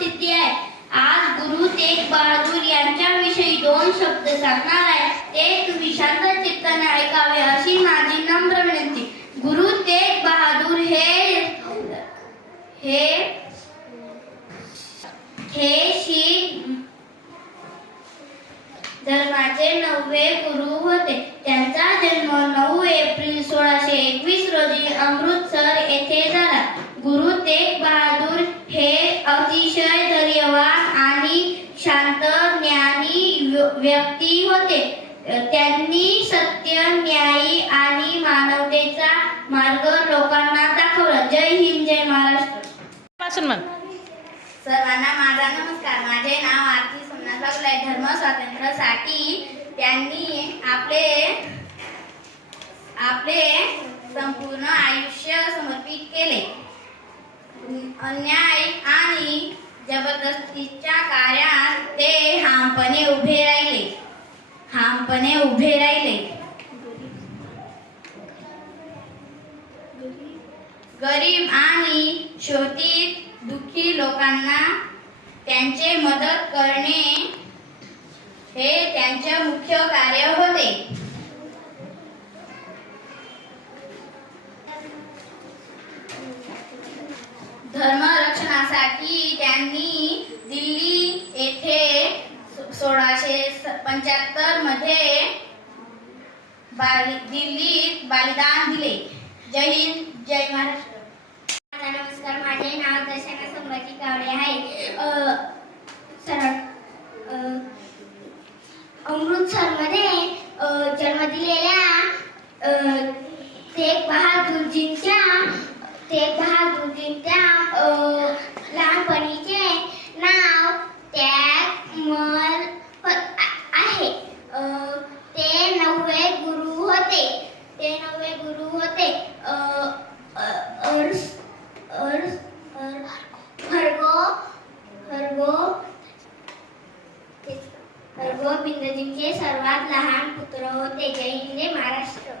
उपस्थिती आहे. आज गुरु तेग बहादूर यांच्याविषयी 2 शब्द सांगणार आहे. ते तुम्ही शांत चित्ताने ऐकावे अशी माझी नम्र विनंती. गुरु तेग बहादूर हे शीख धर्माचे 9वे गुरु होते. त्यांचा जन्म 9 एप्रिल 1621 रोजी अमृतसर येथे झाला. गुरु तेग बहादूर हे अतिशय धैर्यवान आणि शांत ज्ञानी व्यक्ती होते. त्यांनी सत्य, न्याय आणि मानवतेचा मार्ग लोकांना दाखवला. जय हिंद, जय महाराष्ट्र. सर्वांना माझा नमस्कार. माझे नाव आरती सोमनाथ बागुल. धर्म स्वातंत्र्यासाठी त्यांनी आपले संपूर्ण आयुष्य समर्पित केले. अन्याय आणि जबरदस्तीच्या कार्यात ते ठामपणे उभे राहिले. गरीब आणि शोषित दुःखी लोकांना त्यांचे मदत करणे हे त्यांचे मुख्य कार्य होते. धर्म रक्षणासाठी त्यांनी दिल्ली येथे 1675 मध्ये दिल्लीत बलिदान दिले. जय हिंद, जय महाराष्ट्र. नमस्कार. माझे नाव दर्शना संभाजी गावडे आहे. अमृतसरमध्ये जन्म दिलेल्या तेग बहादूरजींच्या लहानपणीचे नाव त्यागमल आहे. ते 9वे गुरु होते. हरगोबिंदजींचे सर्वात लहान पुत्र होते. जय हिंद, जय महाराष्ट्र.